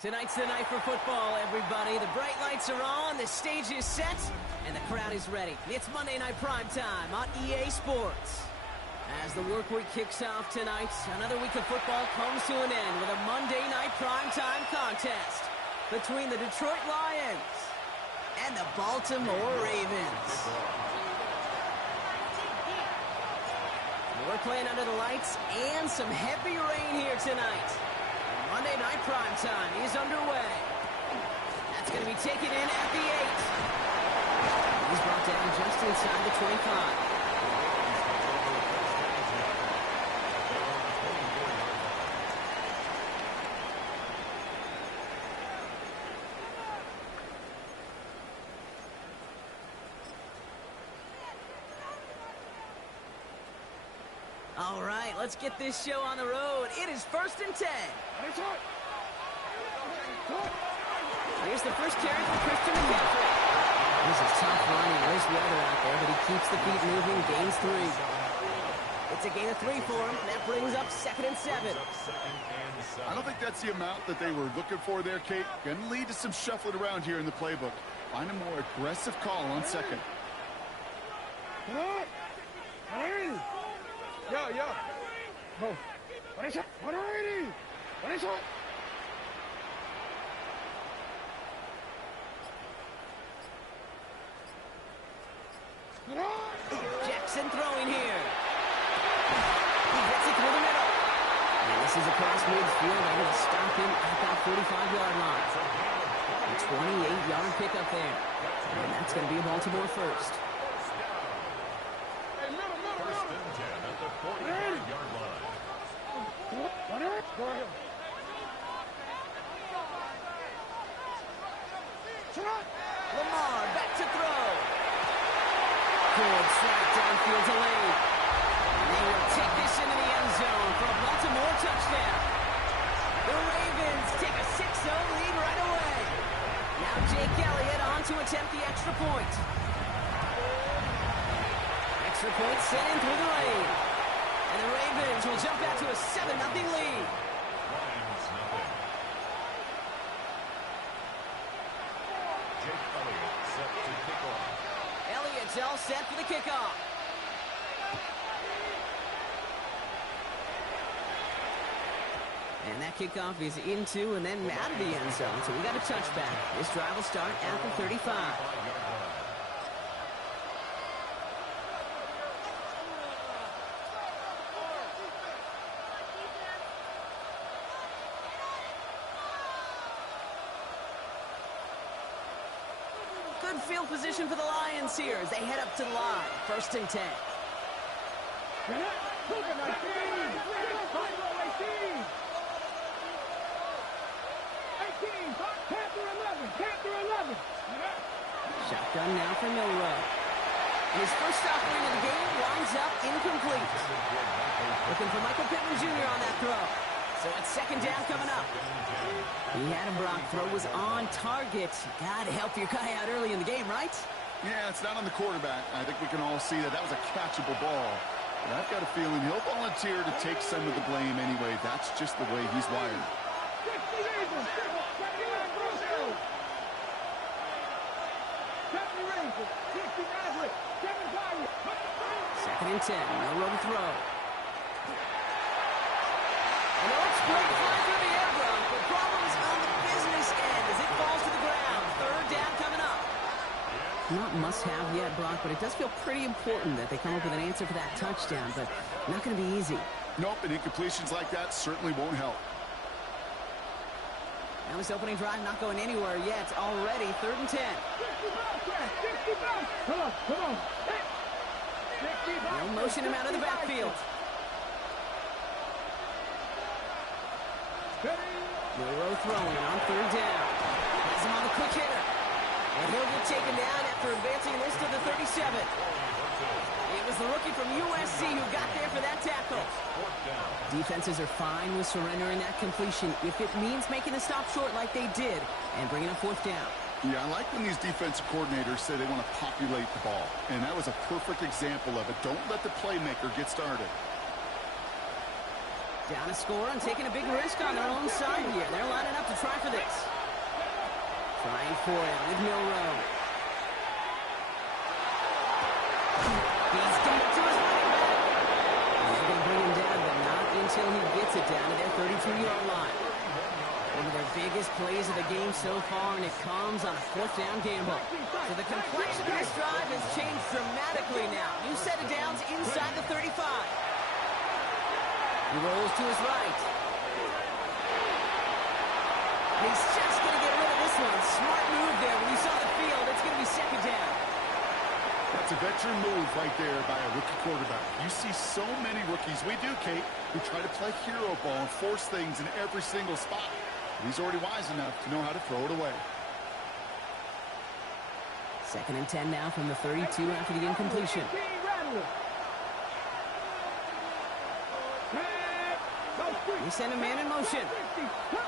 Tonight's the night for football, everybody. The bright lights are on, the stage is set, and the crowd is ready. It's Monday Night Primetime on EA Sports. As the work week kicks off tonight, another week of football comes to an end with a Monday Night Primetime contest between the Detroit Lions and the Baltimore Ravens. We're playing under the lights and some heavy rain here tonight. Monday Night Primetime is underway. That's going to be taken in at the 8. He's brought down just inside the 25. All right, let's get this show on the road. It is 1st and 10. Here's the first carry for Christian McCaffrey. This is tough running. There's weather out there, but he keeps the feet moving, gains 3. It's a gain of 3 for him. That brings up 2nd and 7. I don't think that's the amount that they were looking for there, Kate. Going to lead to some shuffling around here in the playbook. Find a more aggressive call on 2nd. Yo. Oh. What is it? What is it? Jackson throwing here. He gets it through the middle. And this is across midfield. They're going to stop him at that 45-yard line. A 28-yard pickup there. And that's going to be a Baltimore first. Lamar back to throw. Good slap downfield to Lane. They will take this into the end zone for a Baltimore touchdown. The Ravens take a 6-0 lead right away. Now Jake Elliott on to attempt the extra point. Extra point sent in through the lane. And the Ravens will jump out to a 7-0 lead. Elliott's all set for the kickoff. And that kickoff is into and then out of the end zone. So we got a touchback. This drive will start at the 35. Good field position for the Lions here as they head up to the line. 1st and 10. Shotgun now for Milrow. And his first offering of the game winds up incomplete. Looking for Michael Pittman Jr. on that throw. So it's 2nd down coming up. He had him, Brock. Throw was on target. Gotta help your guy out early in the game, right? Yeah, it's not on the quarterback. I think we can all see that was a catchable ball. But I've got a feeling he'll volunteer to take some of the blame anyway. That's just the way he's wired. 2nd and 10. No room to throw. And it's great fly through the air, Brock, but problems on the business end as it falls to the ground. 3rd down coming up. Not must-have yet, Brock, but it does feel pretty important that they come up with an answer for that touchdown, but not going to be easy. Nope, and incompletions like that certainly won't help. Now this opening drive not going anywhere yet. Already 3rd and 10. Come on. No motion him out of the backfield. Milrow throwing on 3rd down. Has him on the quick hitter. And he'll get taken down after advancing this to the 37. It was the rookie from USC who got there for that tackle. Defenses are fine with surrendering that completion if it means making a stop short like they did and bringing up 4th down. Yeah, I like when these defensive coordinators say they want to populate the ball. And that was a perfect example of it. Don't let the playmaker get started. Down a score and taking a big risk on their own side here. They're lining up to try for this. Trying for it with Milrow. He's got it to his running back. He's going to bring him down, but not until he gets it down to their 32-yard line. One of their biggest plays of the game so far, and it comes on a 4th down gamble. So the complexion of this drive has changed dramatically now. New set of downs inside the 35. He rolls to his right. And he's just going to get rid of this one. Smart move there. When you saw the field, it's going to be 2nd down. That's a veteran move right there by a rookie quarterback. You see so many rookies, we do, Kate, who try to play hero ball and force things in every single spot. He's already wise enough to know how to throw it away. 2nd and 10 now from the 32 after the incompletion. They send a man in motion. From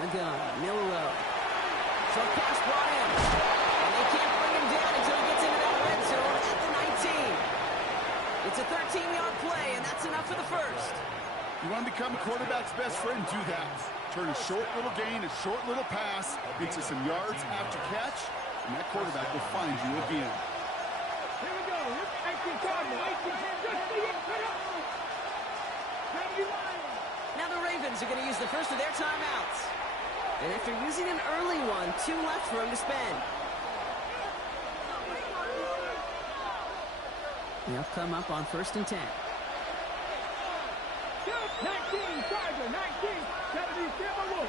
the gun, Milrow. Short pass brought in. And they can't bring him down until he gets into that red zone at the 19. It's a 13-yard play, and that's enough for the first. You want to become a quarterback's best friend, do that. Turn a short little gain, a short little pass into some yards after catch, and that quarterback will find you again. Here we go. Now the Ravens are going to use the first of their timeouts. And after using an early one, 2 left for him to spend. They'll come up on 1st and 10. 19, Tiger, 19, 77 Wolf.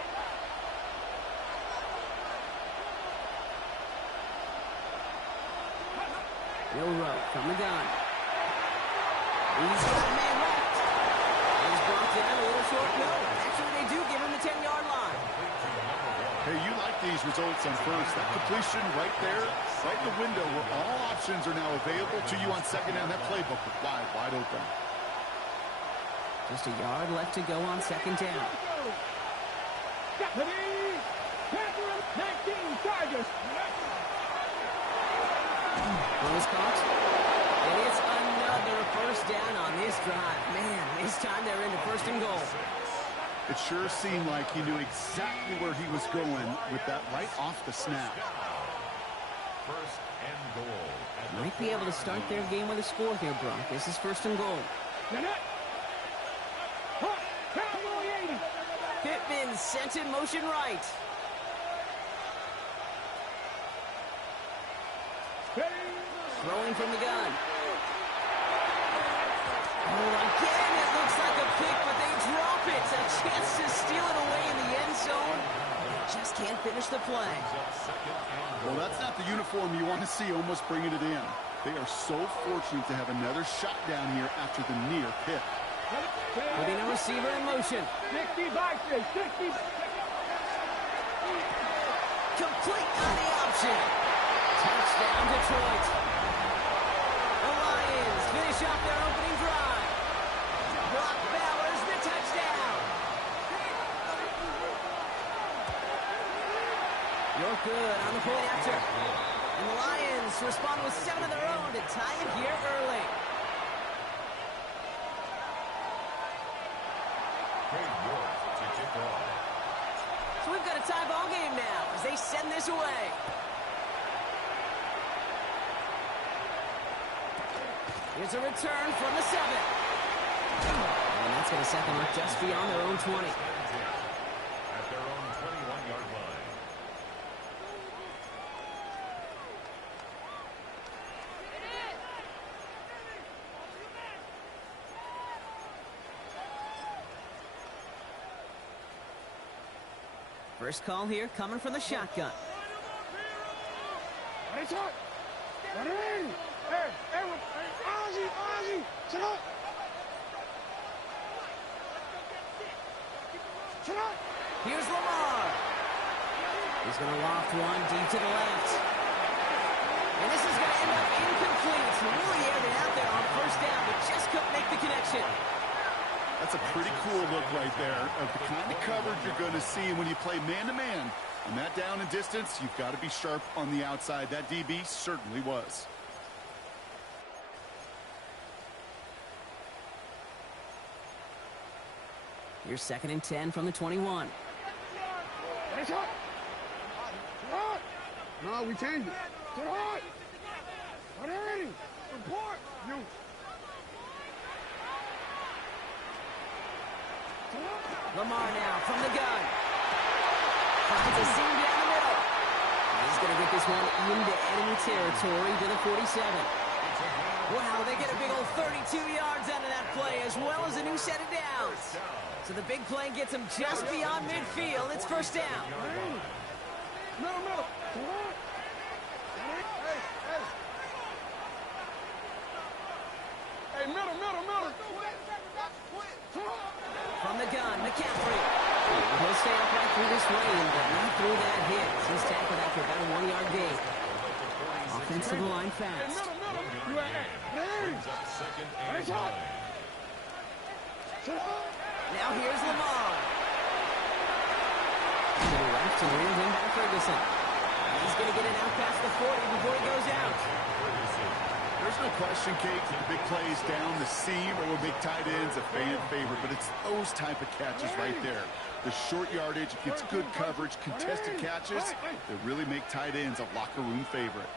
Milrow from the gun. He's got a man left. He's brought down a little short. No, actually they do give him the 10-yard line. Hey, you like these results on first. That completion right there, right in the window where all options are now available to you on 2nd down. That playbook was wide open. Just a yard left to go on 2nd down. 19, Tigers. One is caught. And it's another 1st down on this drive. Man, this time they're into 1st and goal. It sure seemed like he knew exactly where he was going with that right off the snap. 1st and goal. Might be able to start their game with a score here, Brock. This is 1st and goal. Pittman sent in motion right. Throwing from the gun. Oh, again, it looks like a pick, but they drop it. A chance to steal it away in the end zone. They just can't finish the play. Well, that's not the uniform you want to see almost bringing it in. They are so fortunate to have another shot down here after the near pick. Putting a receiver in motion. 60 boxes, 60. Complete on the option. Touchdown, Detroit. The Lions finish off their opening drive. Brock Bowers, the touchdown. You're good on the point after. And the Lions respond with 7 of their own to tie it here early. So we've got a tie ball game now as they send this away. Here's a return from the 7. And that's going to set them up just beyond their own 20. At their own 21-yard line. First call here coming from the shotgun. What is it? What is it? Hey, Ozzy, sit up. Sit up. Here's Lamar. He's going to loft one deep to the left. And this is going to end up incomplete. Really aired it out there on 1st down, but just couldn't make the connection. That's a pretty cool look right there of the kind of coverage you're going to see when you play man-to-man. And that down and distance, you've got to be sharp on the outside. That DB certainly was. Here's 2nd and 10 from the 21. Nice hot. No, we changed it. Get hot. Ready. Report. You. Lamar now from the gun. Finds a seam down the middle. He's going to get this one into enemy territory to the 47. Wow, they get a big old 32 yards out of that play, as well as a new set of downs. So the big play gets them just beyond midfield. It's first down. Middle. Hey, middle. From the gun, McCaffrey. He'll stay up right through this lane, but not through that hit. He's tackled after about a 1-yard gain. Offensive line fast. You nice hot. Now here's Lamar. To the left and reels in by Ferguson. He's going to get it out past the 40 before he goes out. There's no question, Kate, the big plays down the seam or big tight ends a fan favorite, but it's those type of catches right there. The short yardage, gets good coverage, contested catches that really make tight ends a locker room favorite.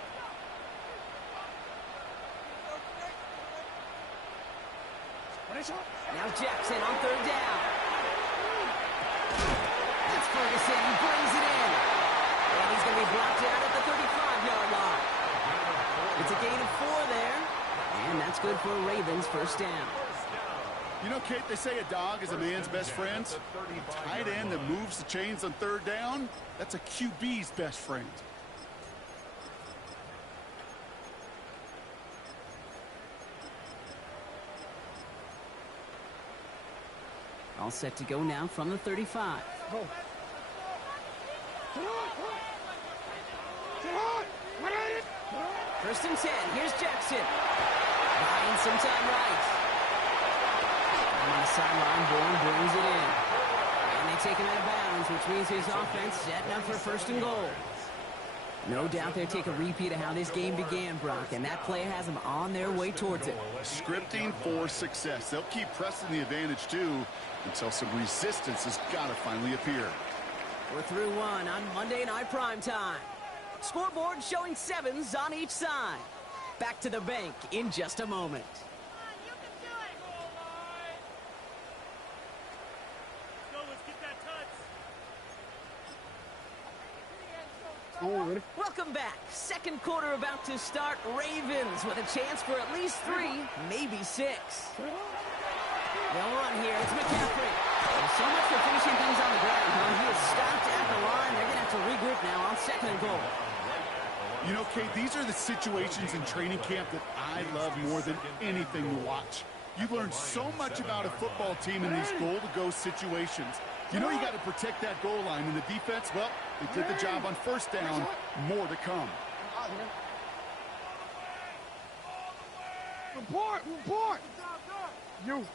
Now Jackson on 3rd down. That's Ferguson. He brings it in. And he's going to be blocked out at the 35-yard line. It's a gain of 4 there. And that's good for Ravens first down. You know, Kate, they say a dog is a man's best friend. A tight end that moves the chains on 3rd down, that's a QB's best friend. All set to go now from the 35. Go. First and 10. Here's Jackson. Buying some time right. On the sideline, Bourne brings it in. And they take him out of bounds, which means his offense setting up for 1st and goal. No doubt they'll take a repeat of how this game began, Brock, and that play has them on their way towards it. Scripting for success. They'll keep pressing the advantage, too, until some resistance has got to finally appear. We're through 1 on Monday Night Primetime. Scoreboard showing 7s on each side. Back to the bank in just a moment. Welcome back. 2nd quarter about to start. Ravens with a chance for at least 3, maybe 6. They'll run here. It's McCaffrey. So much for finishing things on the ground, huh? He is stopped at the line. They're going to have to regroup now on 2nd and goal. You know, Kate, these are the situations in training camp that I love more than anything to watch. You learn so much about a football team in these goal-to-go situations. You know you got to protect that goal line. And the defense, well, they did the job on 1st down. More to come. Report. You.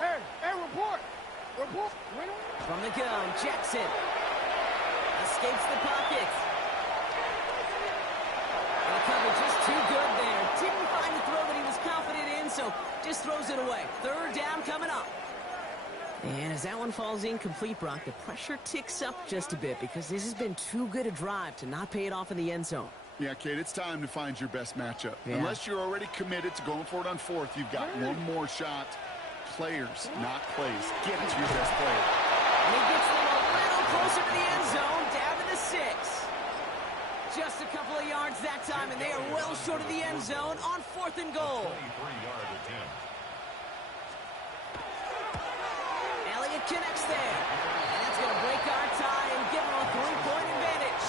Hey, report. From the gun, Jackson escapes the pocket. And the coverage just too good there. Didn't find the throw that he was confident in, so just throws it away. 3rd down coming up. And as that one falls incomplete, Brock, the pressure ticks up just a bit because this has been too good a drive to not pay it off in the end zone. Yeah, Kate, it's time to find your best matchup. Yeah. Unless you're already committed to going for it on 4th, you've got one more shot. Players, not plays. Get to your best player. And he gets them a little closer to the end zone, down to the 6. Just a couple of yards that time, and they are well short of the end zone on 4th and goal. 23-yard attempt. Elliott connects there. And that's going to break our tie and give them a 3-point advantage.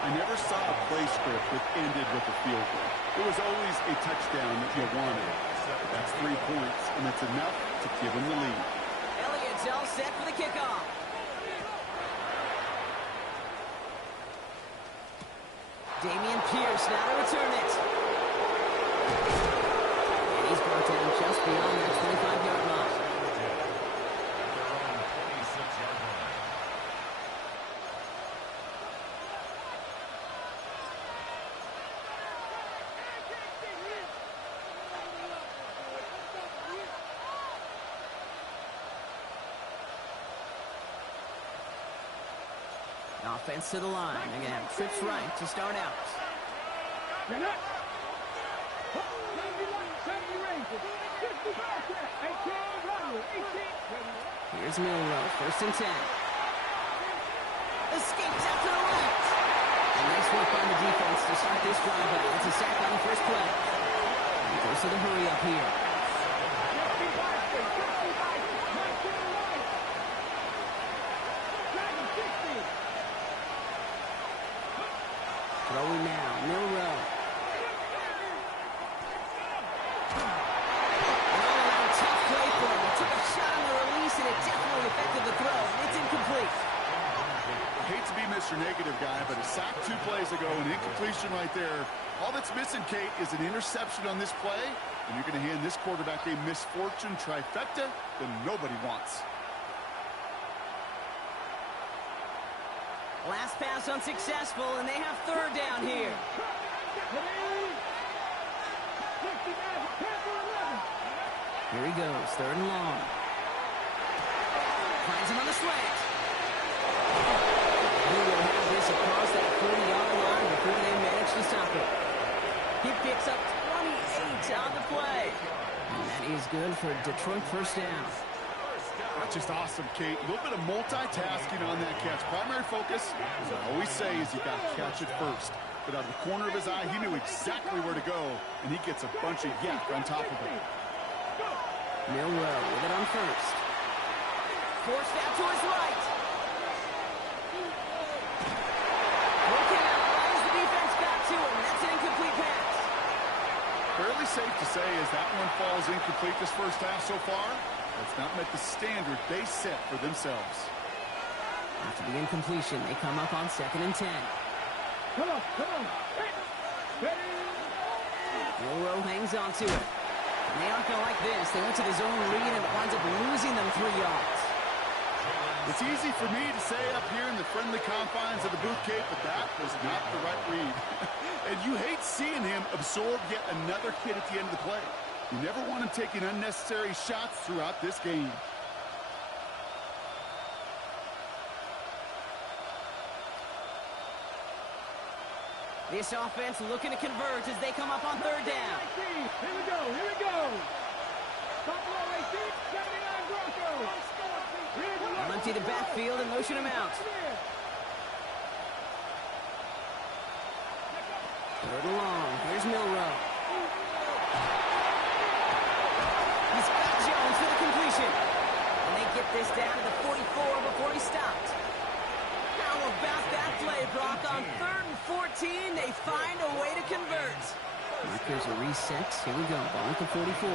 I never saw a play script that ended with a field goal. It was always a touchdown that you wanted. That's 3 points, and that's enough to give them the lead. Elliott's all set for the kickoff. Damian Pierce now to return it. And he's brought down just beyond that 25-yard line. Offense to the line. They're going to have trips right to start out. Here's Milrow, 1st and 10. Escapes out to the left. A nice work by the defense to start this drive out. It's a sack on the first play. He goes to the hurry up here. Throwing now, Milrow. An all-around tough play for him. He took a shot on the release, and it definitely affected the throw. It's incomplete. I hate to be Mr. Negative guy, but a sack 2 plays ago, an incompletion right there. All that's missing, Kate, is an interception on this play, and you're going to hand this quarterback a misfortune trifecta that nobody wants. Last pass unsuccessful, and they have 3rd down here. Here he goes, 3rd and long. Finds him on the slant. He will have this across that 40-yard line before they manage to stop it. He picks up 28 on the play. And that is good for Detroit 1st down. That's just awesome, Kate. A little bit of multitasking on that catch. Primary focus, as I always say, is you got to catch it first. But out of the corner of his eye, he knew exactly where to go, and he gets a bunch of yak on top of it. Milrow with it on 1st. Forced out to his right. Looking out as the defense got to him. That's an incomplete pass. Fairly safe to say as that one falls incomplete this first half so far. That's not met the standard they set for themselves. After the incompletion, they come up on 2nd and 10. Come on. Milrow hangs on to it. And they aren't going to like this. They went to the zone read and it winds up losing them 3 yards. It's easy for me to say up here in the friendly confines of the booth, Kate, but that was not the right read. And you hate seeing him absorb yet another hit at the end of the play. You never want him taking unnecessary shots throughout this game. This offense looking to convert as they come up on 3rd down. Here we go. Stop low, 18, 79 Broncos. They'll empty the backfield and motion him out. 3rd and long. Here's Milrow. He's got Jones for the completion. And they get this down to the 44 before he stopped. How about that play, Brock? On 3rd and 14, they find a way to convert. Markers are reset. Here we go. Ball at the 44.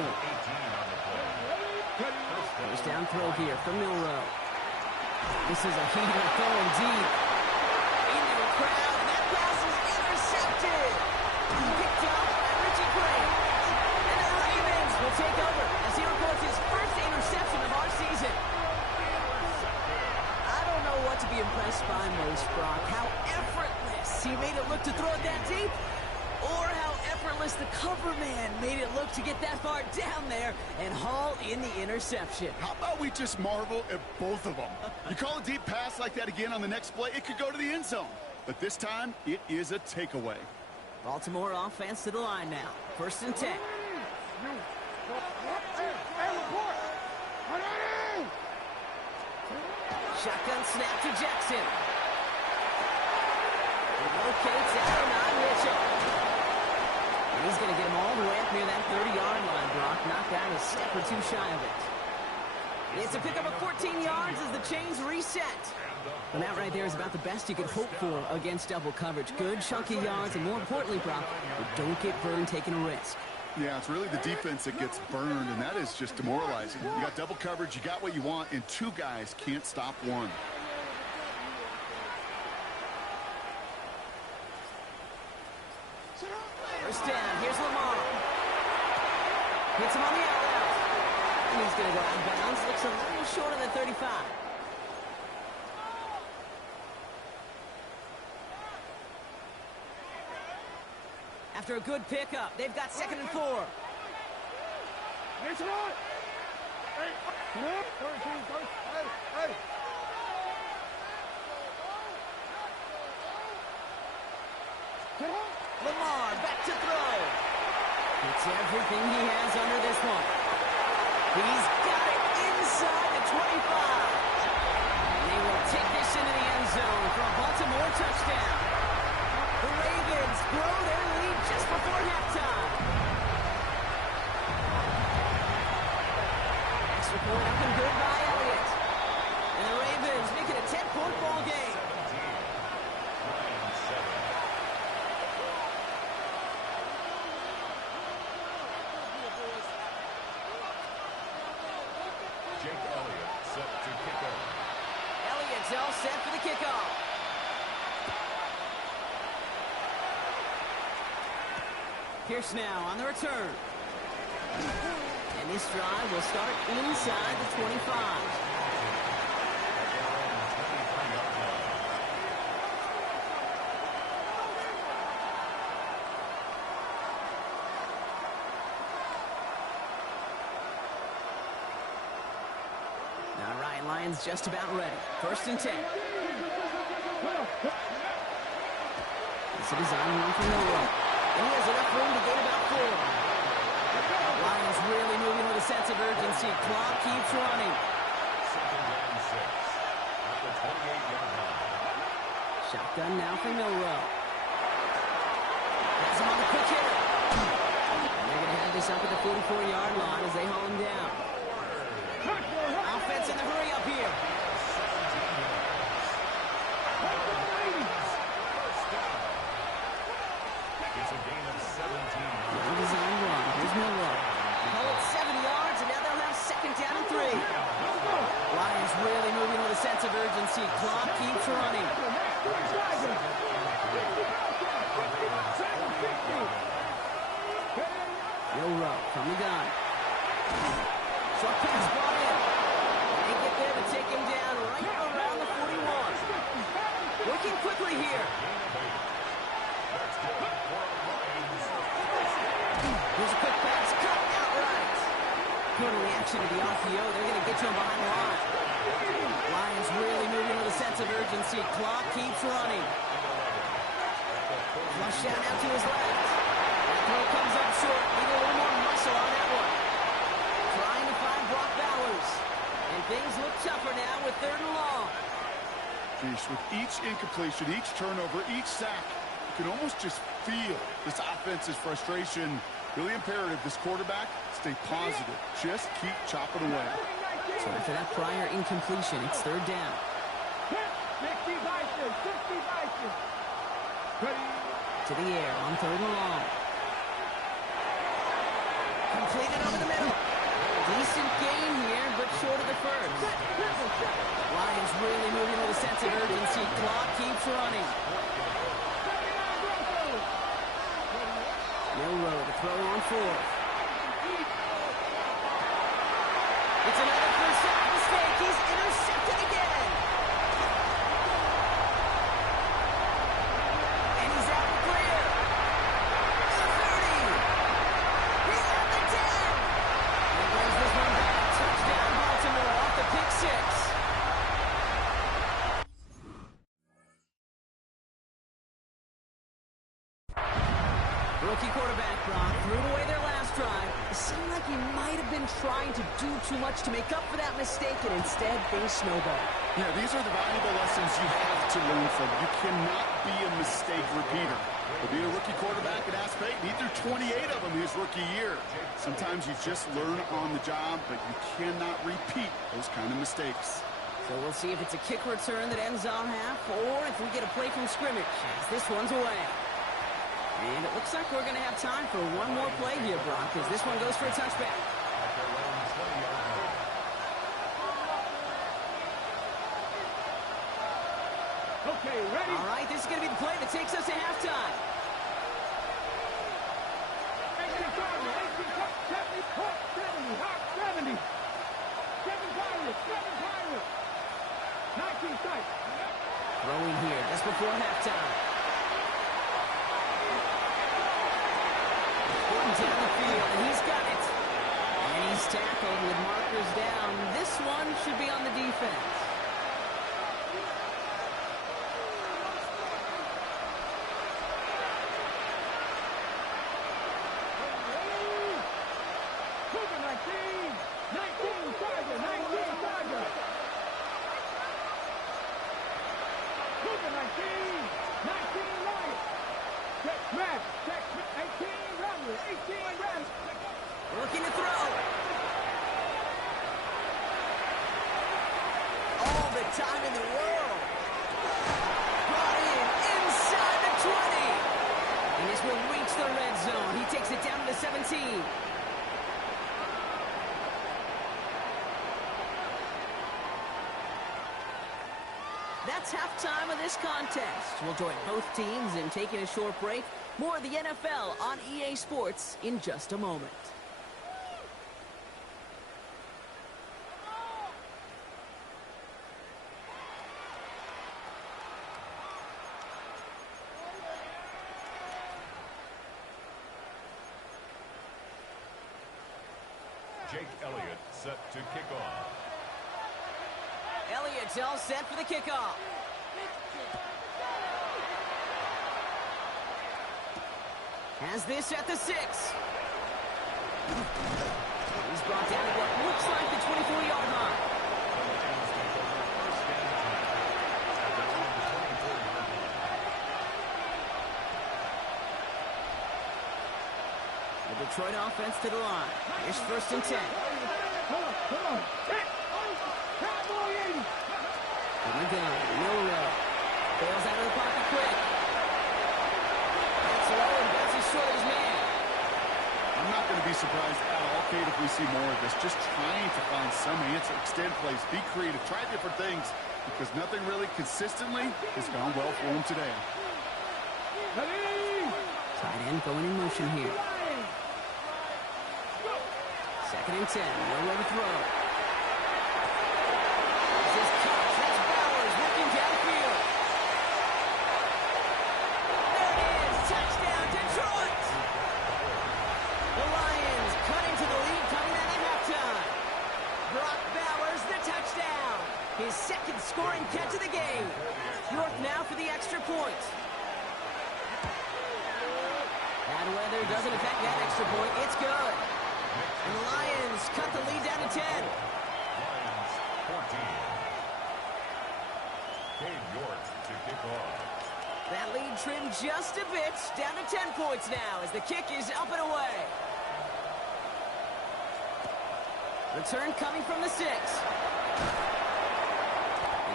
First down throw here from Milrow. This is a heater going deep. Into the crowd. That pass is intercepted. Picked up by Richie Gray. And the Ravens will take over as he records his first interception of our season. I don't know what to be impressed by most, Brock. How effortless he made it look to throw it that deep, or how effortless the cover man made it look to get that far down there and haul in the interception. How about we just marvel at both of them? You call a deep pass like that again on the next play, it could go to the end zone. But this time, it is a takeaway. Baltimore offense to the line now. 1st and 10. Shotgun snap to Jackson. He locates out on Mitchell. And he's going to get him all the way up near that 30-yard line, Brock. Knocked out a step or 2 shy of it. It's a pickup of 14 yards as the chains reset. And that right there is about the best you could hope for against double coverage. Good chunky yards, and more importantly, Brock, don't get burned taking a risk. Yeah, it's really the defense that gets burned, and that is just demoralizing. You got double coverage, you got what you want, and 2 guys can't stop one. First down, here's Lamar. Hits him on the out route. And he's going to go out of bounds. Looks a little short of the 35. After a good pickup, they've got 2nd and 4. Hey, Lamar back to throw. It's everything he has under this one. He's got it inside the 25. And they will take this into the end zone for a Baltimore touchdown. The Ravens grow their lead just before halftime. Extra point up and good by Elliott. And the Ravens make it a 10-point ball game. Jake Elliott set to kick off. Elliott's all set for the kickoff. Pierce now on the return. And this drive will start inside the 25. All right, Lions just about ready. 1st and 10. It's a design run from the road. And he has enough room to gain about 4. Lions really moving with a sense of urgency. Clock keeps running. 2nd and 6 at the 28-yard line. Shotgun now for Milrow. Has him on the quick hitter. And they're going to have this up at the 44-yard line as they haul him down. Offense in the hurry up here. It's a gain of 17. Well designed run. Here's Milrow. Call it 70 yards, and now they'll have 2nd down and 3. Lions really moving with a sense of urgency. Clock keeps running. Milrow from the gun. Short pass brought in. They get there to take him down right around the 41. Working quickly here. Here's a quick pass, cut outright. Good reaction to the RPO. They're going to get to him behind the line. Lions really moving with a sense of urgency. Clock keeps running. Flush down out to his left. That throw comes up short. Need a little more muscle on that one. Trying to find Brock Bowers. And things look tougher now with 3rd and long. Geez, with each incompletion, each turnover, each sack, you can almost just feel this offense's frustration. Really imperative, this quarterback, stay positive. Just keep chopping away. So after that prior incompletion, it's 3rd down. 60 Bison, 60 Bison. To the air on 3rd and long. Completed over the middle. Decent gain here, but short of the first. Lions really moving with a sense of urgency. Clock keeps running. Milrow to throw on 4th. It's another first down mistake. He's intercepted again. And he's out clear. The 30. He's at the 10. And brings this one back. Touchdown Baltimore off the pick 6. Rookie quarterback Brock threw it away their last drive. It seemed like he might have been trying to do too much to make up for that mistake, and instead things snowballed. Yeah, these are the valuable lessons you have to learn from. You cannot be a mistake repeater. To be a rookie quarterback at Ask Payton, he threw 28 of them his rookie year. Sometimes you just learn on the job, but you cannot repeat those kind of mistakes. So we'll see if it's a kick return that ends on half, or if we get a play from scrimmage, as this one's away. And it looks like we're going to have time for one more play here, Brock, as this one goes for a touchback. Okay, ready? All right, this is going to be the play that takes us to halftime. 70. 7 Pirates. 19 strikes. Throwing here just before halftime. Down the field, and he's got it. And he's tackled with markers down. This one should be on the defense. Looking to throw. All the time in the world. Brought in inside the 20. And this will reach the red zone. He takes it down to the 17. That's halftime of this contest. We'll join both teams in taking a short break. More of the NFL on EA Sports in just a moment. Jake Elliott set to kick off. Elliott's all set for the kickoff. Has this at the 6. He's brought down at what looks like the 24-yard line. The Detroit offense to the line. Here's 1st and 10. Come on. From the gun, Milrow. Bails out of the pocket quick. That's low and bounces short of his man. I'm not going to be surprised at all, Kate, if we see more of this. Just trying to find some answer, extend plays, be creative, try different things, because nothing really consistently has gone well for him today. Tight end going in motion here. 2nd and 10. Nowhere to throw. There's his catch. That's Bowers working downfield. There it is. Touchdown, Detroit. The Lions cutting to the lead coming out of halftime. Brock Bowers, the touchdown. His 2nd scoring catch of the game. York now for the extra point. Bad weather doesn't affect that extra point. It's good. And the Lions cut the lead down to 10. Lions 14. Cade York to kick off. That lead trimmed just a bit, down to 10 points now as the kick is up and away. Return coming from the 6.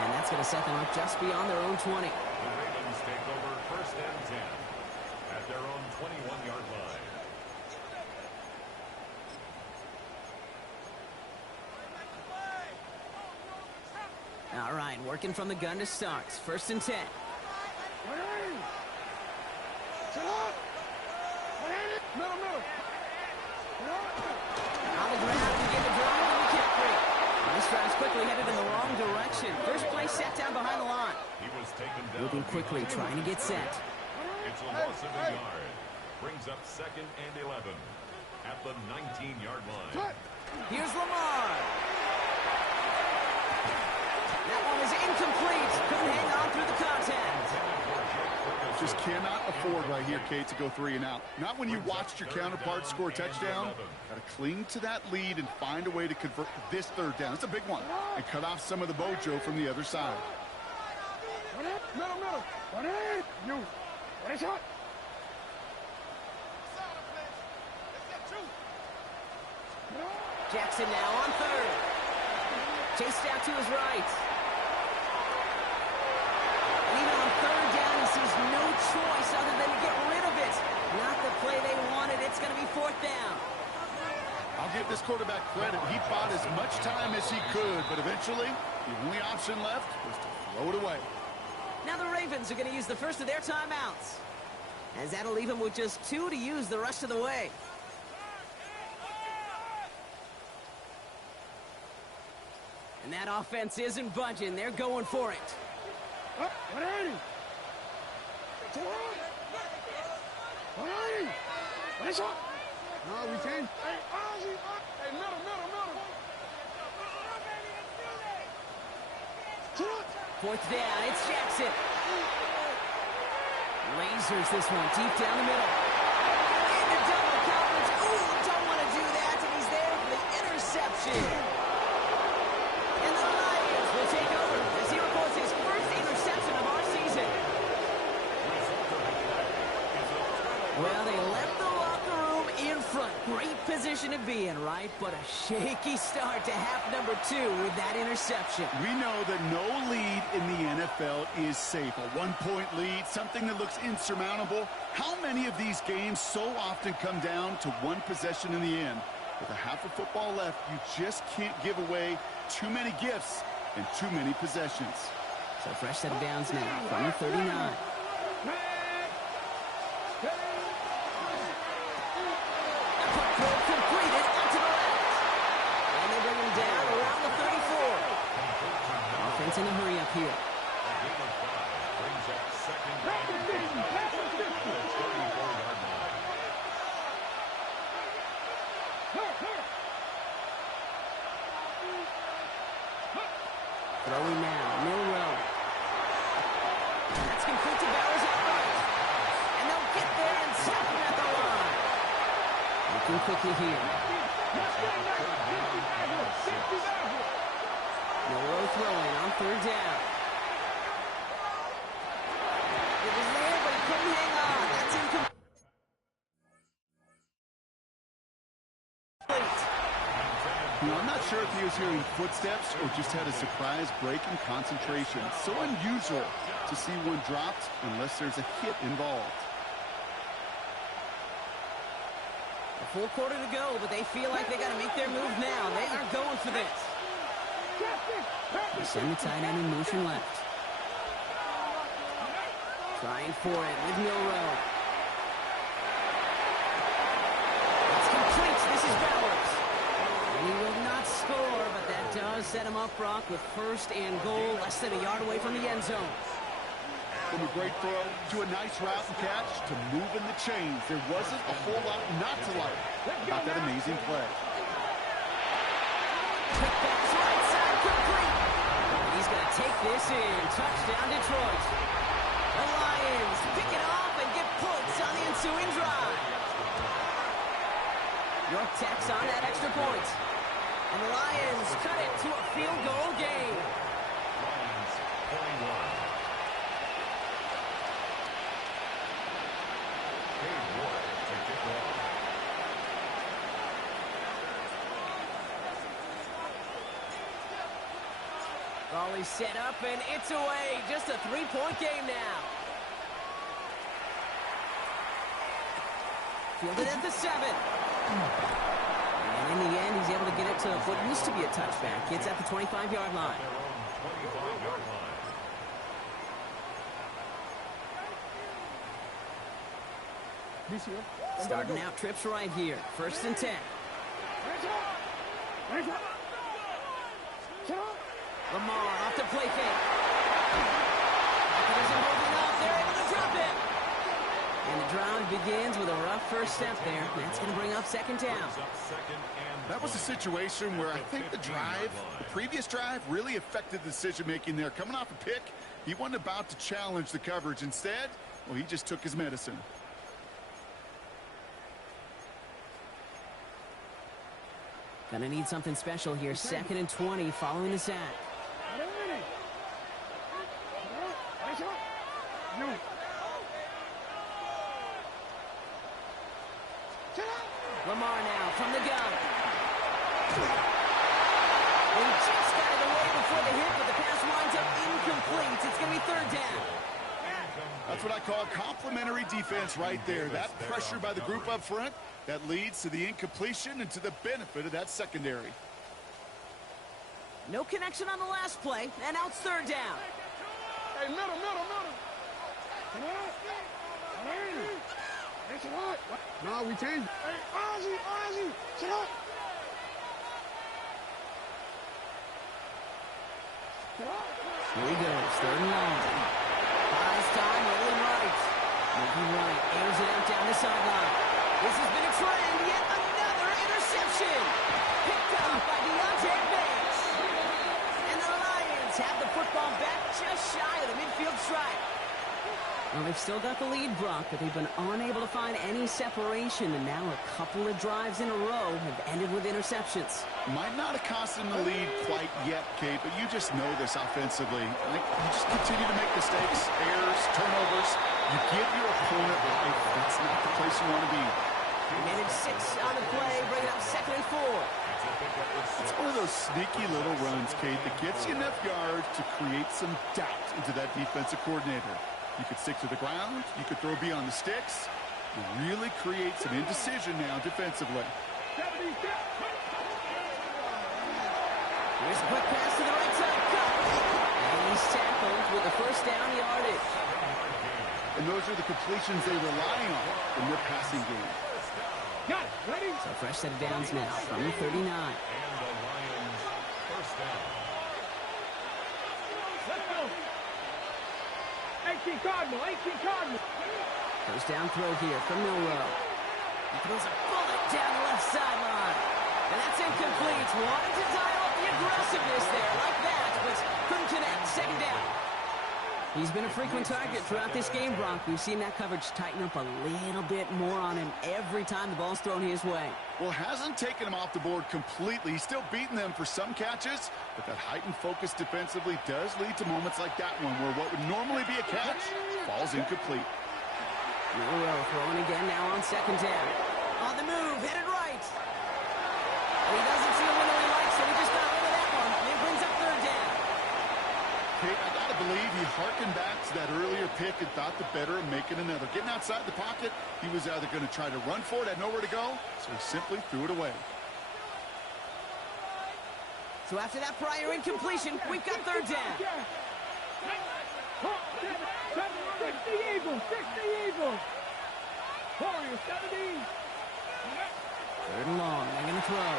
And that's going to set them up just beyond their own 20. The Ravens take over 1st and 10 at their own 21-yard line. All right, working from the gun to start. 1st and 10. On the ground to get the drive and the kick free. This drive's quickly headed in the wrong direction. First play set down behind the line. He was taken down. Moving quickly, trying to get set. It's a loss of a yard. Brings up 2nd and 11 at the 19-yard line. Here's Lamar. That one is incomplete. Couldn't hang on through the contact. Just cannot afford right here, Kate, to go 3 and out. Not when you watched your counterpart score a touchdown. Got to cling to that lead and find a way to convert this 3rd down. It's a big one. And cut off some of the mojo from the other side. Jackson now on 3rd. Chased out to his right. And even on 3rd down, he sees no choice other than to get rid of it. Not the play they wanted. It's going to be 4th down. I'll give this quarterback credit. He fought as much time as he could, but eventually, the only option left was to throw it away. Now the Ravens are going to use the first of their timeouts, as that'll leave them with just 2 to use the rest of the way. And that offense isn't budging. They're going for it. No, we can't. Hey, middle. 4th down, it's Jackson. Lasers this one deep down the middle. Into double coverage. Ooh, don't want to do that, and he's there for the interception. And the Lions will take over as he records his first interception of our season. position to be in, right? But a shaky start to half number 2 with that interception. We know that no lead in the NFL is safe. A one-point lead, something that looks insurmountable. How many of these games so often come down to one possession in the end? With a half of football left, you just can't give away too many gifts and too many possessions. So fresh set of downs now from the 39. Completed onto the left. And they bring him down around the 34. Offense in a hurry up here. Brings up second down. 34-yard line. Throwing now, Milrow. That's complete to Bowers outright. And they'll get there and stop him at the line. Looking quickly here. Milrow throwing on third down. It was there, but he couldn't hang on. That's incomplete. I'm not sure if he was hearing footsteps or just had a surprise break in concentration. So unusual to see one dropped unless there's a hit involved. A full quarter to go, but they feel like they got to make their move now. They are going for this. They send the tight end in motion left. Trying for it with Milrow. It's complete. This is Bowers. And he will not score, but that does set him up, Brock, with first and goal, less than a yard away from the end zone. From a great throw to a nice route and catch to moving the chains. There wasn't a whole lot not to like about that amazing play. Quick pass right side, complete. And he's going to take this in. Touchdown, Detroit. The Lions pick it off and get points on the ensuing drive. York tacks on that extra point. And the Lions cut it to a field goal game. Lions 21. Raleigh set up, and it's away. Just a 3-point game now. Fielded at the 7. And in the end, he's able to get it to what used to be a touchback. It's at the 25-yard line. 25-yard line. Starting out trips right here. First and 10. Lamar off the play fake. Doesn't hold enough. They're able to drop it. And the drive begins with a rough first step there. That's going to bring up second down. That was a situation where I think the previous drive, really affected the decision-making there. Coming off a pick, he wasn't about to challenge the coverage. Instead, well, he just took his medicine. Gonna need something special here. Second and 20 following the sack. Lamar now from the gun. He just got it away before the hit, but the pass winds up incomplete. It's going to be third down. That's what I call complimentary defense right there. That pressure by the group up front, that leads to the incompletion and to the benefit of that secondary. No connection on the last play, and now it's third down. Hey, middle. No, we changed. Hey, Ozzy, sit up. Here he goes, third and long. Buys time, rolling right. Moving right, airs it out down the sideline. This has been a trend, yet another interception. Picked up by Deontay Banks. And the Lions have the football back just shy of the midfield stripe. Well, they've still got the lead, Brock, but they've been unable to find any separation, and now a couple of drives in a row have ended with interceptions. Might not have cost them the lead quite yet, Kate, but you just know this offensively. Like, you just continue to make mistakes, errors, turnovers. You give your opponent life. That's not the place you want to be. Managed 6 on the play, bring it up 2nd and 4. It's one of those sneaky little runs, Kate, that gets you enough yards to create some doubt into that defensive coordinator. You could stick to the ground. You could throw beyond the sticks. You really create some indecision now defensively. Here's a quick pass to the right side. And he's tackled with the first down yardage. And those are the completions they rely on in their passing game. Got it. Ready? So fresh set of downs now from the 39. And the Lions first down. Let's go. 18 Cardinal. 18 Cardinal. First down throw here from Milrow. He throws a bullet down the left sideline. And that's incomplete. Wanted to dial up the aggressiveness there like that, but couldn't connect. 2nd down. He's been a frequent target throughout this game, Bronk. We've seen that coverage tighten up a little bit more on him every time the ball's thrown his way. Well, hasn't taken him off the board completely. He's still beating them for some catches, but that heightened focus defensively does lead to moments like that one where what would normally be a catch falls incomplete. Milrow throwing again now on 2nd down. On the move, headed right. And he doesn't see a window he likes, so he just got rid of that one. And it brings up 3rd down. Kate, I gotta believe he harkened back to that earlier pick and thought the better of making another. Getting outside the pocket, he was either going to try to run for it, had nowhere to go, so he simply threw it away. So after that prior incompletion, we've got 3rd down. 60 Eagles. 60 Eagles. Warriors 70. 3rd and long. They're going to throw.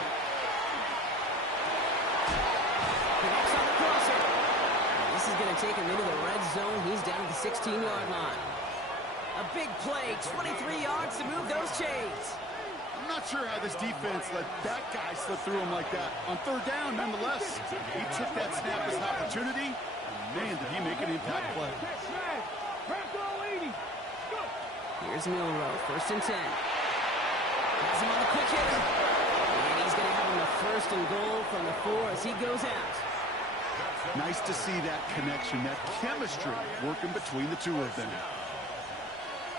Connects on the crosser. This is going to take him into the red zone. He's down at the 16-yard line. A big play, 23 yards to move those chains. I'm not sure how this defense let that guy slip through him like that. On 3rd down, nonetheless, he took that snap as an opportunity, and man, did he make an impact play. Here's Milrow, 1st and 10. Has him on the quick hitter. And he's going to have him a 1st and goal from the 4 as he goes out. Nice to see that connection, that chemistry working between the two of them.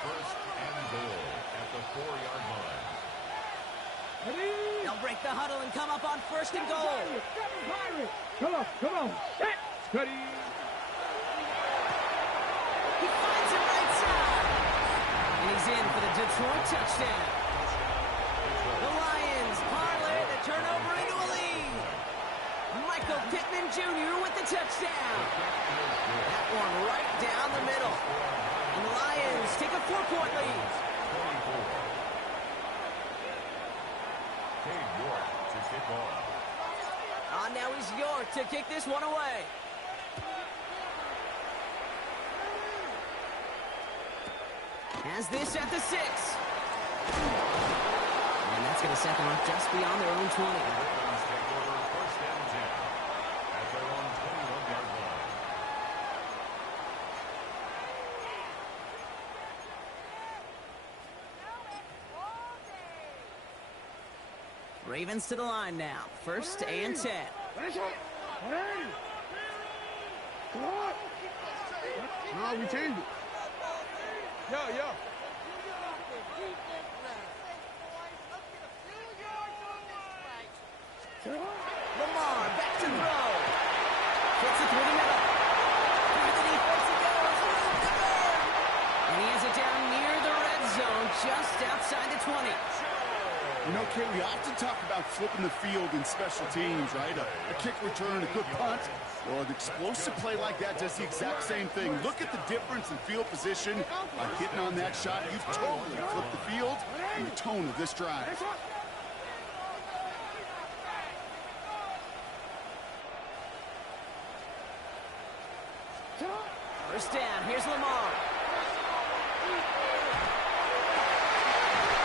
1st and goal at the 4-yard line. They'll break the huddle and come up on 1st and goal. Come on, come on. Set. Steady. He finds him right side. And he's in for the Detroit touchdown. The Lions parlay the turnover into a lead. Michael Pittman Jr. with the touchdown. That one right down the middle. And the Lions take a 4-point lead. 24. Cade York to kick off. Now he's York to kick this one away. Has this at the 6. And that's going to set them up just beyond their own 20. Ravens take over 1st and 10 at their own 21-yard line. Ravens to the line now. 1st and 10. Come on. No, we changed it. Yeah. Lamar back to throw. Gets it through the middle. Through the defense it goes. And he has it down near the red zone, just outside the 20. You know, Kate, we often talk about flipping the field in special teams, right? A kick return, a good punt. Well, an explosive play like that does the exact same thing. Look at the difference in field position. By hitting on that shot, you've totally flipped the field and the tone of this drive. First down, here's Lamar.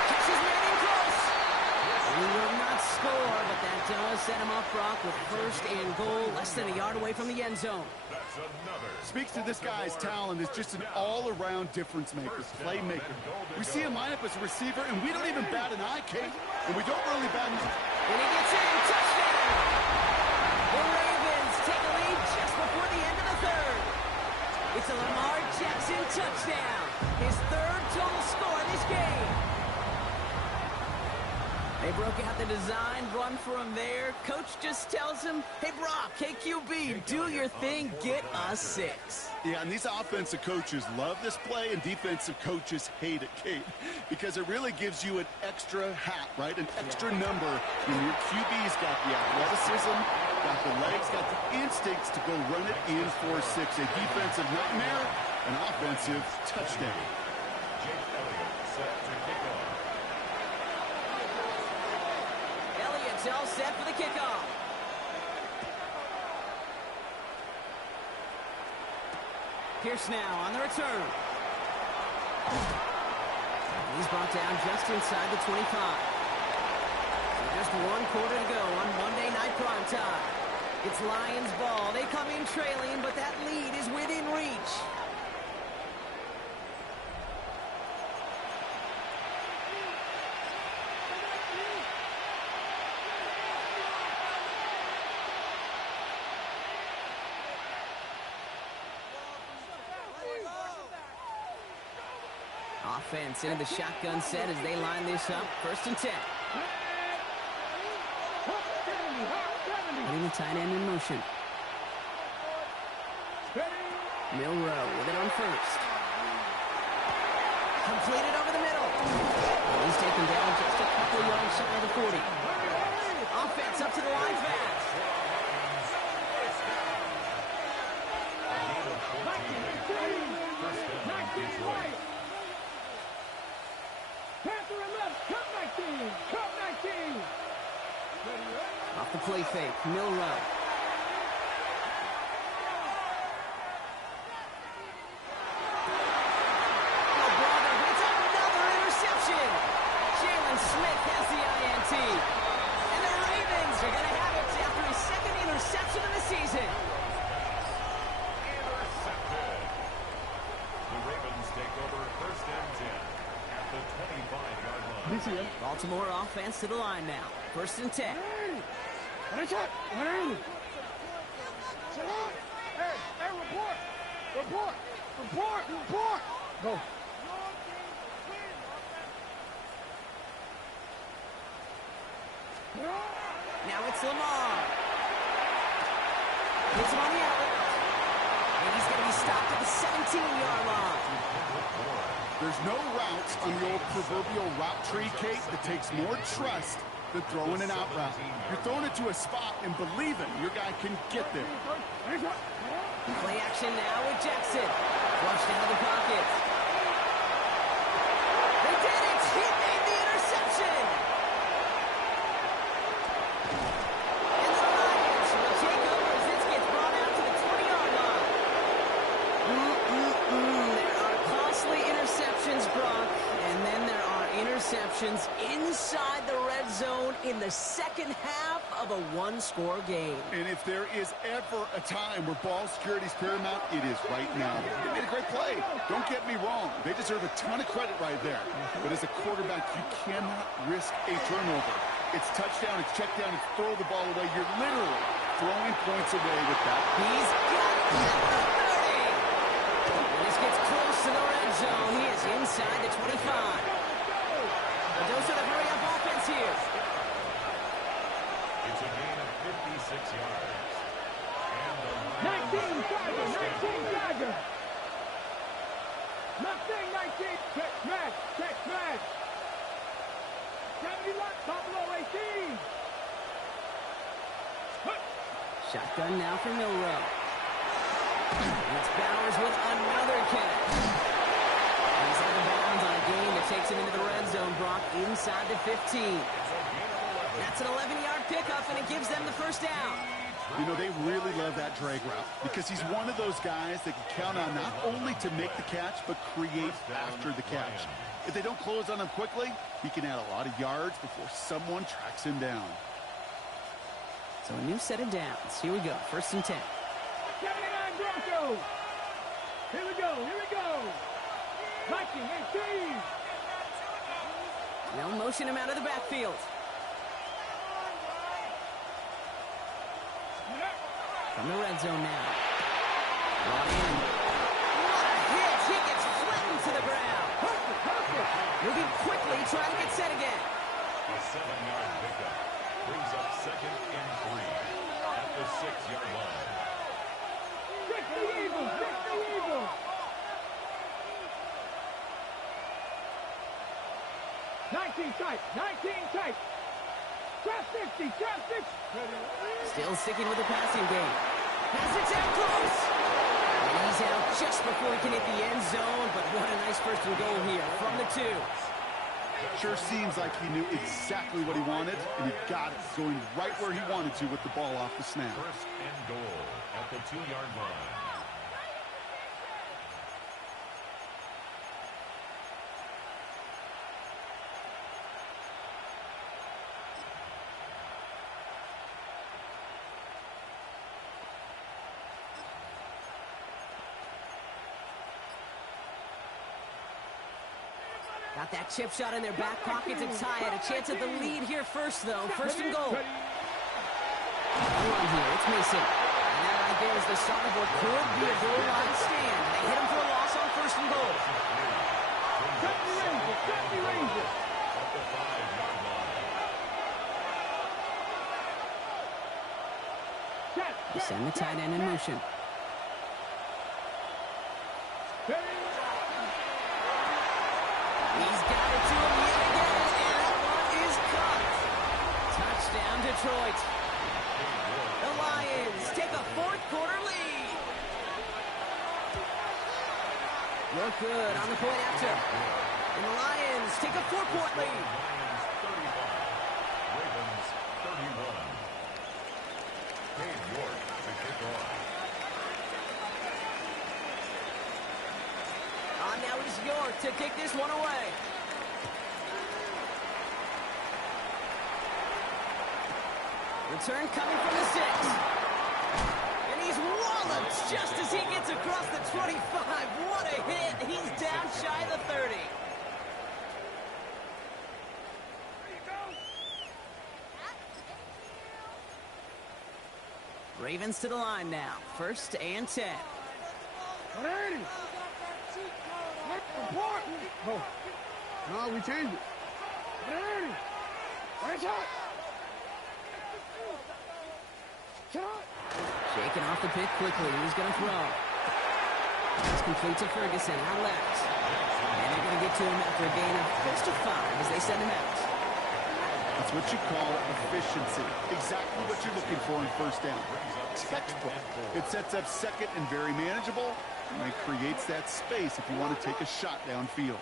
Catches Manning close. He will not score, but that does set him up, Brock, with 1st and goal, less than a yard away from the end zone. That's another. Speaks to this guy's talent as just an all-around difference maker, playmaker. We see him line up as a receiver, and we don't even bat an eye, Kate. And we don't really bat an eye. And he gets in, touchdown! The Ravens take a lead just before the end of the 3rd. It's a Lamar Jackson touchdown, his 3rd total score this game. They broke out the design run for him there. Coach just tells him, hey, Brock, KQB, do your thing, get a 6. Yeah, and these offensive coaches love this play, and defensive coaches hate it, Kate, because it really gives you an extra hat, right? An extra number when your QB's got the athleticism, got the legs, got the instincts to go run it in for 6. A defensive nightmare, an offensive touchdown. Elliott's all set for the kickoff. Pierce now on the return. He's brought down just inside the 25. So just 1 quarter to go on Monday Night Primetime. It's Lions ball. They come in trailing, but that lead is within reach. Offense into the shotgun set as they line this up. 1st and 10. Putting the tight end in motion. Milrow with it on 1st. Completed over the middle. He's taken down just a couple of yards shy of the 40. Offense up to the line fast. Off the play fake, Milrow. Oh, brother, it's another interception. Jalen Smith has the INT. And the Ravens are going to have it after his 2nd interception of the season. Intercepted. The Ravens take over 1st and 10 at the 25-yard line. Baltimore offense to the line now. 1st and 10. Hey, report. Go. Now it's Lamar. Hits him on the outlet. And he's going to be stopped at the 17-yard line. There's no route on the old proverbial route tree, Kate, that takes more trust than throwing an out route. You're throwing it to a spot and believing your guy can get there. Play action now with Jackson. Flushed out of the pocket. They did it! He made the interception! And the Lions will take over as this gets brought out to the 20-yard line. There are costly interceptions, Brock, and then there are interceptions inside the red zone in the 2nd half of a 1-score game. And if there is ever a time where ball security is paramount, it is right now. They made a great play. Don't get me wrong. They deserve a ton of credit right there. But as a quarterback, you cannot risk a turnover. It's touchdown, it's check down, it's throw the ball away. You're literally throwing points away with that. He's got it at the 30. When this gets close to the red zone, he is inside the 25. A dose of the hurry-up offense here. It's a gain of 56 yards. And the 19 Tiger. 19. Check match. 70 left, top below 18. Shotgun now for Milrow. It's Bowers with another catch. He's out of bounds on a gain that takes him into the red zone, Brock, inside the 15. That's an 11-yard pickup, and it gives them the 1st down. You know, they really love that drag route because he's one of those guys that can count on not only to make the catch, but create after the catch. If they don't close on him quickly, he can add a lot of yards before someone tracks him down. So a new set of downs. Here we go, 1st and 10. 79 Broncos. Here we go. 1918. They'll motion him out of the backfield. From the red zone now. Ryan. What a hit! He gets flattened to the ground. Moving quickly, trying to get set again. A 7-yard 19 tight. 19 tight. Trap 60. Trap 60. Still sticking with the passing game. Has it down close. And he's out just before he can hit the end zone, but what a nice first and goal here from the 2. Sure seems like he knew exactly what he wanted, and he got it, going right where he wanted to with the ball off the snap. First and goal at the 2-yard line. Got that chip shot in their back pocket to tie it. A chance at the lead here first, though. First and goal. Run here. It's Mason. And that right there is the start of what could be a goal line stand. They hit him for a loss on first and goal. Cut the Ranger. Cut the Ranger. At the 5-yard line. They send the tight end in motion. He's got it to him yet again, and that one is caught. Touchdown, Detroit. The Lions take a fourth-quarter lead. Look good on the point after. And the Lions take a 4-point lead. Ravens 31. Cade York to kick off. Now it's York to kick this one away. Return coming from the 6. And he's walloped just as he gets across the 25. What a hit. He's down shy of the 30. Ravens to the line now. First and 10. 180. Oh. No, we changed it. 180. Right shot. Shot. Shaking off the pick quickly. He's going to throw. It's complete to Ferguson out left. And they're going to get to him after a gain of close to 5 as they send him out. That's what you call efficiency. Exactly what you're looking for in first down. Textbook. It sets up second and very manageable, and it creates that space if you want to take a shot downfield.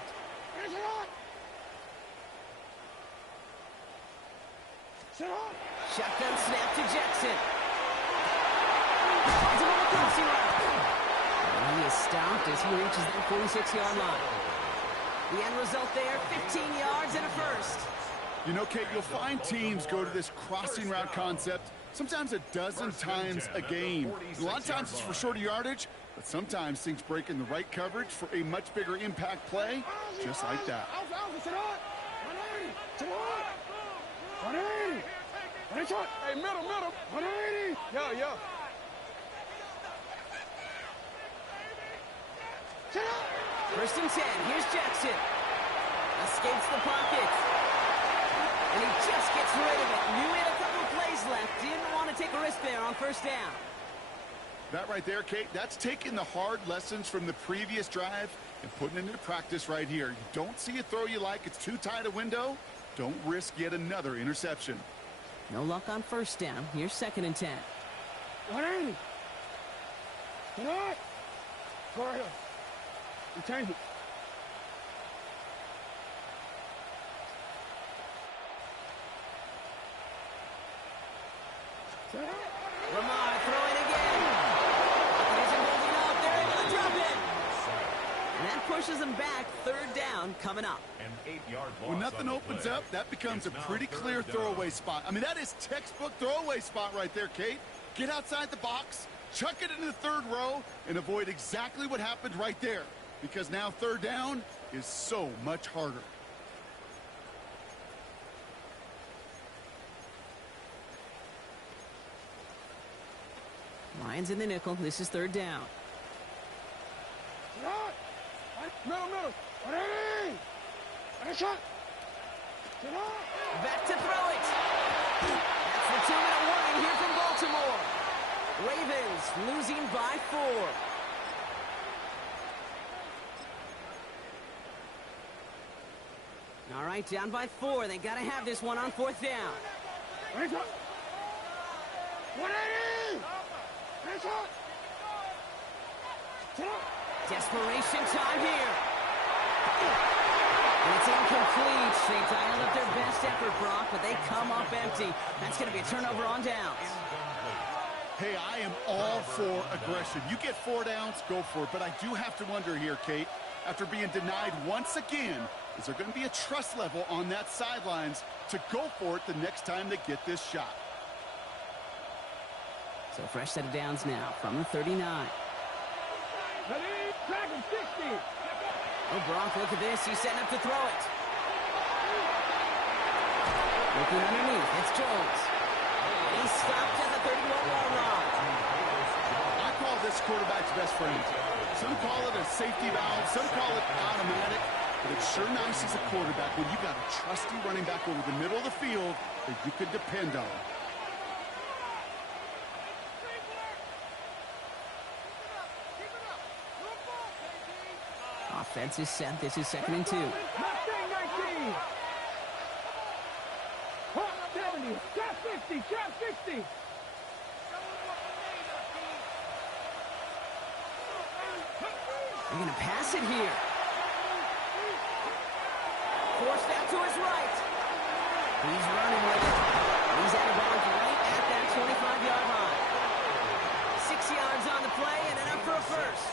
Shotgun snap to Jackson. Finds him on the crossing route. And he is stopped as he reaches that 46-yard line. The end result there, 15 yards and a first. You know, Kate, you'll find teams go to this crossing route concept sometimes a dozen times a game. A lot of times it's for shorter yardage, but sometimes things break in the right coverage for a much bigger impact play, just like that. 180. Hey, middle. 180. Yeah. First and 10. Here's Jackson. Escapes the pocket. And he just gets rid of it. Knew he had a couple of plays left. Didn't want to take a risk there on first down. That right there, Kate, that's taking the hard lessons from the previous drive and putting it into practice right here. You don't see a throw you like. It's too tight a window. Don't risk yet another interception. No luck on first down. Here's second and 10. 180. Get on. Go right here. We changed it. Lamar throwing again. He's holding up. They're able to drop it. And that pushes them back. Third down coming up. An 8-yard loss. When nothing opens up, that becomes a pretty clear throwaway spot. I mean, that is textbook throwaway spot right there, Kate. Get outside the box, chuck it into the third row, and avoid exactly what happened right there. Because now third down is so much harder. Lions in the nickel. This is third down. Middle. 180. Right shot. Back to throw it. That's the 2-minute warning here from Baltimore. Ravens losing by 4. All right. right, down by 4. They got to have this one on 4th down. Desperation time here. And it's incomplete. They dialed up their best effort, Brock, but they come up empty. That's going to be a turnover on downs. Hey, I am all for aggression. You get 4 downs, go for it. But I do have to wonder here, Kate, after being denied once again, is there going to be a trust level on that sidelines to go for it the next time they get this shot? So fresh set of downs now from the 39. Oh, Brock, look at this. He's setting up to throw it. Looking underneath. It's Jones. And he's stopped at the 31-yard line. I call this quarterback's best friend. Some call it a safety valve. Some call it automatic. But it's sure nice as a quarterback when you got a trusty running back over the middle of the field that you could depend on. Offense is set. This is 2nd and 2. 19. 70. Trap 50. Trap 60. They're going to pass it here. Forced out to his right. He's running with it. He's out of bounds right at that 25-yard line. 6 yards on the play and enough for a first.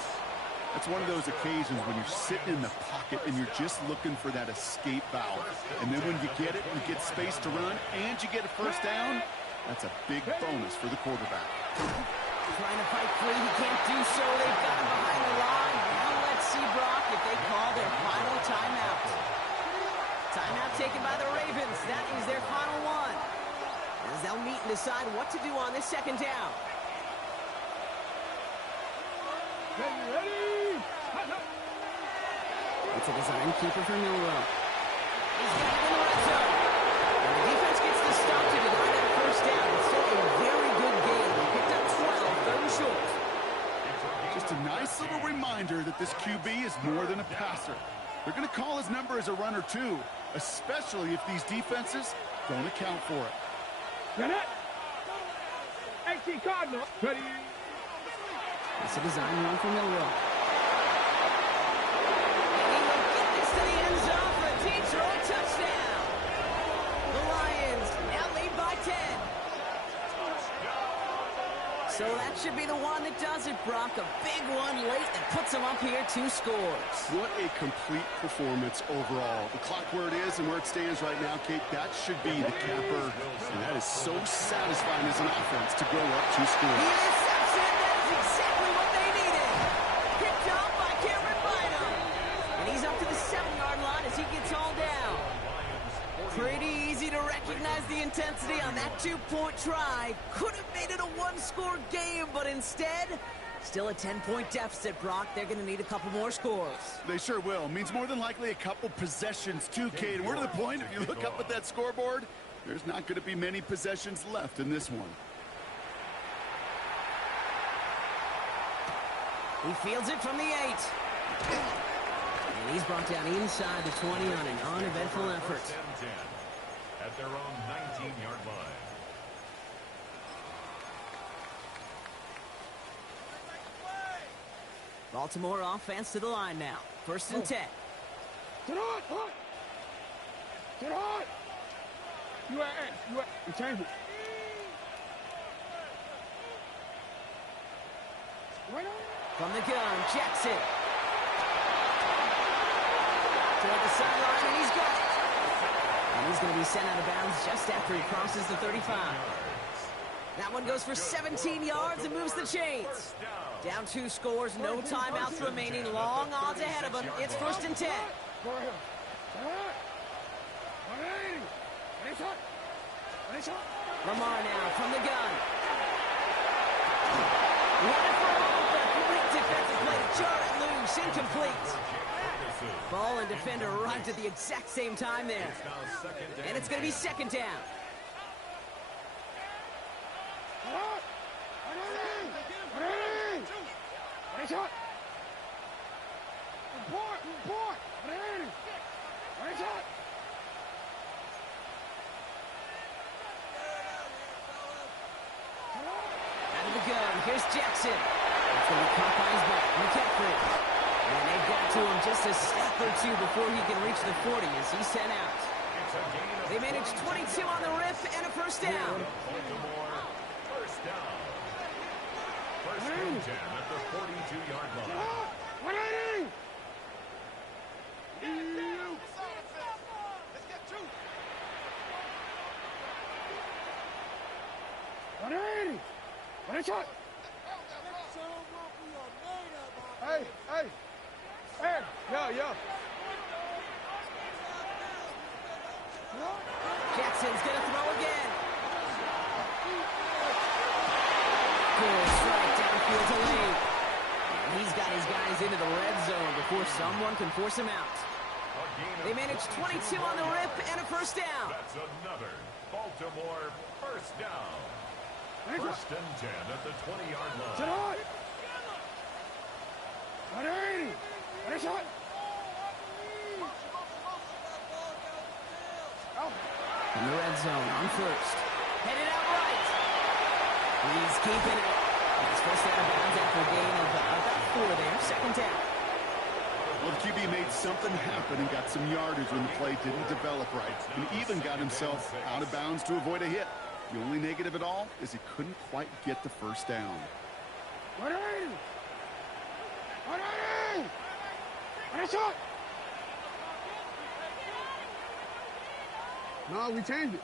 That's one of those occasions when you're sitting in the pocket and you're just looking for that escape valve. And then when you get it, you get space to run, and you get a first down, that's a big bonus for the quarterback. Trying to fight free, he can't do so. They've got him behind the line. Now let's see, Brock, if they call their final timeout. Timeout taken by the Ravens. That is their final one. As they'll meet and decide what to do on this 2nd down. Ready. It's a design keeper for Millwell. He's got it in the red zone. And the defense gets the stop to deny that first down. It's still a very good game. They picked up 12, 3rd and short. Just a nice little reminder that this QB is more than a passer. They're going to call his number as a runner, too, especially if these defenses don't account for it. Get it. 18 Cardinal. Ready. It's a design run for Millwell. And he will get this to the end zone for a team throw touchdown. The Lions now lead by 10. So that should be the one that does it, Brock. A big one late that puts them up here 2 scores. What a complete performance overall. The clock where it is and where it stands right now, Kate, that should be the capper. And that is so satisfying as an offense to go up 2 scores. He intercepts it. That is exactly what they needed. Picked up by Cameron Bynum. And he's up to the 7-yard line as he gets all down. Pretty easy to recognize the intensity on that 2-point try. Could have made it a 1-score game, but instead, still a 10-point deficit, Brock. They're going to need a couple more scores. They sure will. Means more than likely a couple possessions too, Kate. And we're to the point, if you look up at that scoreboard, there's not going to be many possessions left in this one. He fields it from the 8. And he's brought down inside the 20 on an uneventful effort. 10-10 at their own 19-yard line. Baltimore offense to the line now. 1st and 10. Get on. Get on. You change it. Right on. From the gun, Jackson. Toward the sideline, and he's got it. And he's going to be sent out of bounds just after he crosses the 35. That one goes for 17 yards and moves the chains. Down 2 scores, no timeouts remaining. Long odds ahead of him. It's 1st and 10. Lamar now from the gun. Running for a moment, but a great defensive play to jar it loose. Incomplete. Ball and defender arrived at the exact same time there. And it's going to be 2nd down. Here's Jackson. It's going to be caught by his back. McCaffrey. And they've got to him just a step or two before he can reach the 40 as he's sent out. They managed 22 on the rip and a first down. First down. First and 10 at the 42-yard line. 180! Let's get two. 180! What a shot! Hey, hey! Hey! Yo! Jackson's going to throw again. Good strike downfield to Lane. And he's got his guys into the red zone before someone can force him out. They managed 22 on the rip and a first down. That's another Baltimore first down. First and 10 at the 20-yard line. Sit on! 180! What a shot! In the red zone on first. Headed out right. He's keeping it. He's first out of bounds after a gain of about 4 there. Second down. Well, the QB made something happen and got some yardage when the play didn't develop right. And even got himself out of bounds to avoid a hit. The only negative at all is he couldn't quite get the first down. 180! 180! What a shot! No, we changed it.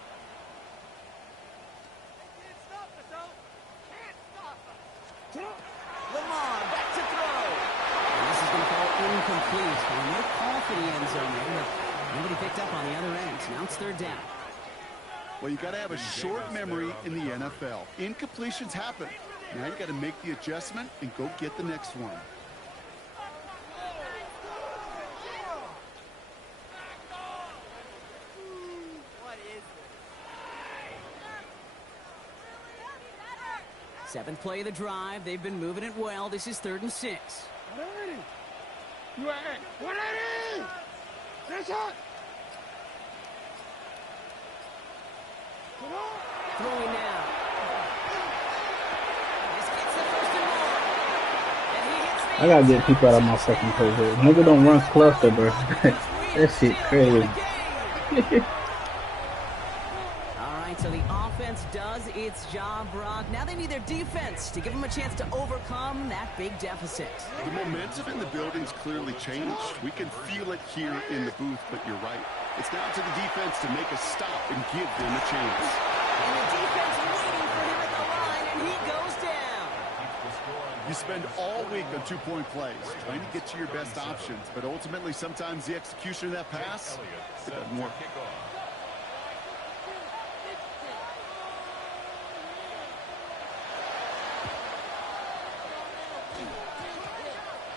Lamar back to throw. And this is going to fall incomplete. And no call for the end zone there, but nobody picked up on the other end. Now it's third down. Well, you got to have a short memory in the NFL. Incompletions happen. Now you got to make the adjustment and go get the next one. Seventh play of the drive. They've been moving it well. This is 3rd and 6. 180! You at 180! What a shot! Throwing now. This gets the first and more. And he hits the I gotta get people out of my fucking play here. Nigga don't run cluster, bro. That shit crazy. Alright, so the offense does its job, Brock. Now they need their defense to give them a chance to overcome that big deficit. The momentum in the building's clearly changed. We can feel it here in the booth, but you're right. It's down to the defense to make a stop and give them a chance. And the defense waiting for him at the line, and he goes down. You spend all week on two-point plays, trying to get to your best options, but ultimately sometimes the execution of that pass, it doesn't work.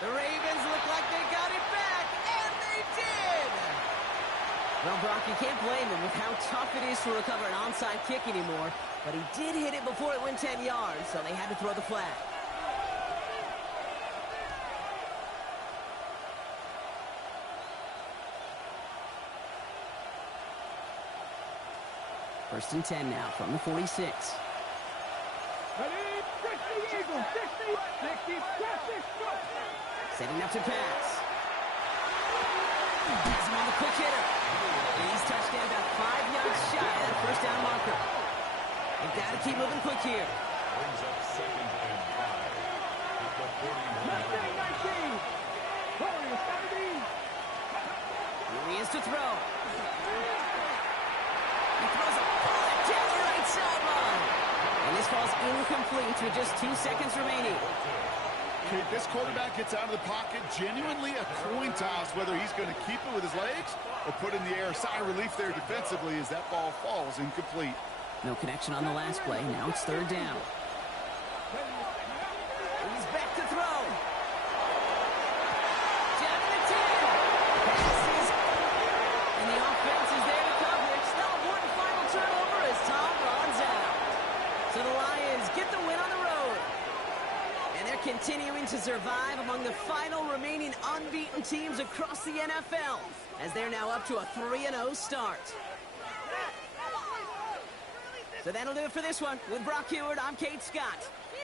The Ravens look like they got it back, and they did! Well, Brock, you can't blame him with how tough it is to recover an onside kick anymore, but he did hit it before it went 10 yards, so they had to throw the flag. First and 10 now from the 46. Setting up to pass. Has him on the quick hitter. And he's touched down about 5 yards shy of that first down marker. They've got to keep moving quick here. Brings up 2nd and 5 at the 41. Here he is to throw. He throws a bullet down the right sideline. And this falls incomplete with just 2 seconds remaining. Okay, this quarterback gets out of the pocket, genuinely a coin toss whether he's going to keep it with his legs or put in the air. Sigh of relief there defensively as that ball falls incomplete. No connection on the last play. Now it's third down. He's back to throw. Down to the 10. Passes. And the offense is there to cover. It's not important final turnover as Tom runs out. So the Lions get the win on the road. And they're continuing to survive among the final remaining unbeaten teams across the NFL as they're now up to a 3-0 start. So that'll do it for this one. With Brock Heward, I'm Kate Scott.